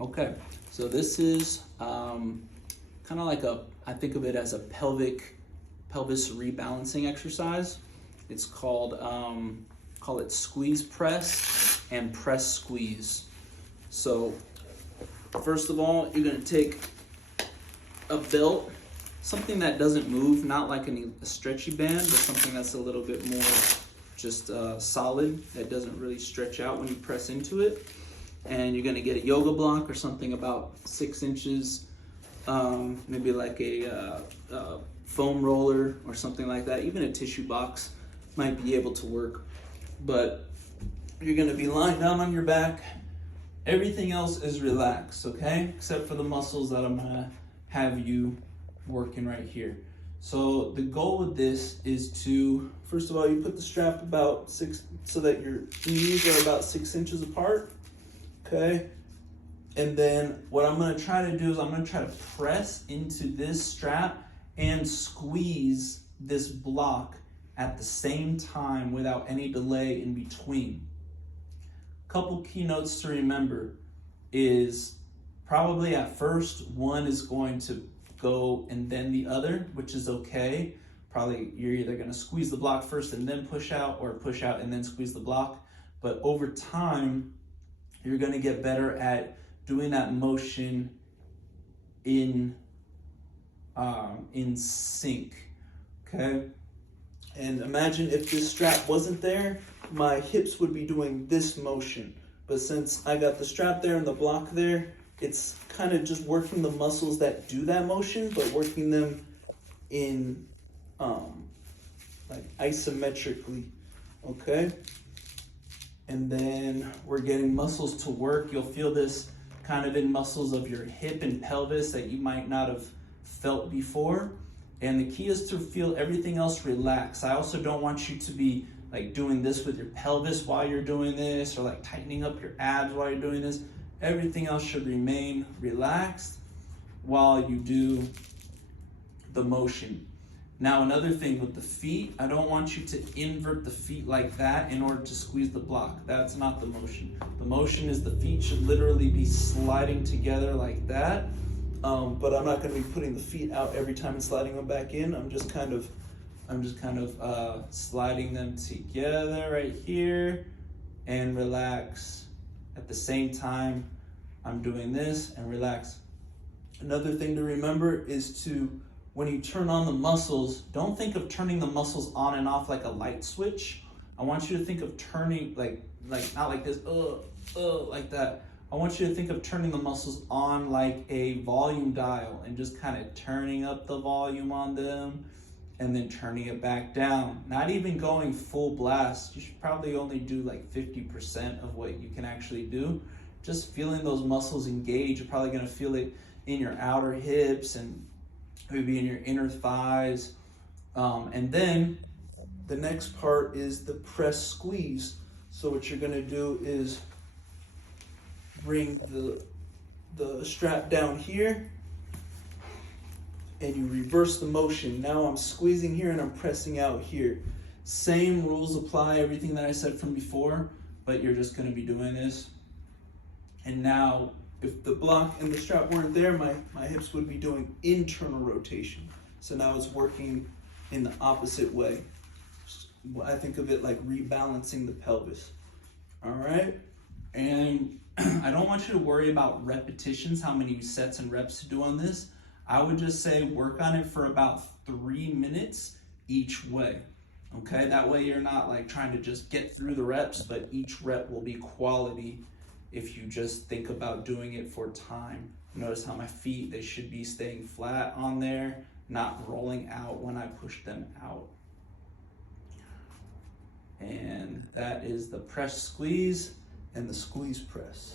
Okay, so this is kind of like I think of it as a pelvis rebalancing exercise. It's call it squeeze press and press squeeze. So first of all, you're gonna take a belt, something that doesn't move, not like a stretchy band, but something that's a little bit more just solid, that doesn't really stretch out when you press into it. And you're gonna get a yoga block or something about 6 inches, maybe like a foam roller or something like that. Even a tissue box might be able to work. But you're gonna be lying down on your back. Everything else is relaxed, okay? Except for the muscles that I'm gonna have you working right here. So the goal with this is to, first of all, you put the strap about 6, so that your knees are about 6 inches apart, okay? And then what I'm gonna try to do is I'm gonna try to press into this strap and squeeze this block at the same time without any delay in between. Couple key notes to remember is probably at first one is going to go and then the other, which is okay. Probably you're either going to squeeze the block first and then push out, or push out and then squeeze the block. But over time, you're going to get better at doing that motion in sync, okay? And imagine if this strap wasn't there, my hips would be doing this motion. But since I got the strap there and the block there, it's kind of just working the muscles that do that motion, but working them in like isometrically, okay? And then we're getting muscles to work. You'll feel this kind of in muscles of your hip and pelvis that you might not have felt before. And the key is to feel everything else relax. I also don't want you to be like doing this with your pelvis while you're doing this, or like tightening up your abs while you're doing this. Everything else should remain relaxed while you do the motion. Now, another thing with the feet, I don't want you to invert the feet like that in order to squeeze the block. That's not the motion. The motion is the feet should literally be sliding together like that. But I'm not going to be putting the feet out every time and sliding them back in. I'm just kind of sliding them together right here and relax. At the same time, I'm doing this and relax. Another thing to remember is to, when you turn on the muscles, don't think of turning the muscles on and off like a light switch. I want you to think of turning like not like this, like that. I want you to think of turning the muscles on like a volume dial and just kind of turning up the volume on them and then turning it back down. Not even going full blast. You should probably only do like 50% of what you can actually do. Just feeling those muscles engage. You're probably gonna feel it in your outer hips and maybe in your inner thighs. And then the next part is the press squeeze. So what you're gonna do is bring the strap down here and you reverse the motion. Now I'm squeezing here and I'm pressing out here. Same rules apply, everything that I said from before, but you're just gonna be doing this. And now, if the block and the strap weren't there, my hips would be doing internal rotation. So now it's working in the opposite way. I think of it like rebalancing the pelvis. All right? And I don't want you to worry about repetitions, how many sets and reps to do on this. I would just say work on it for about 3 minutes each way. Okay? That way you're not like trying to just get through the reps, but each rep will be quality if you just think about doing it for time. Notice how my feet, they should be staying flat on there, not rolling out when I push them out. And that is the press squeeze and the squeeze press.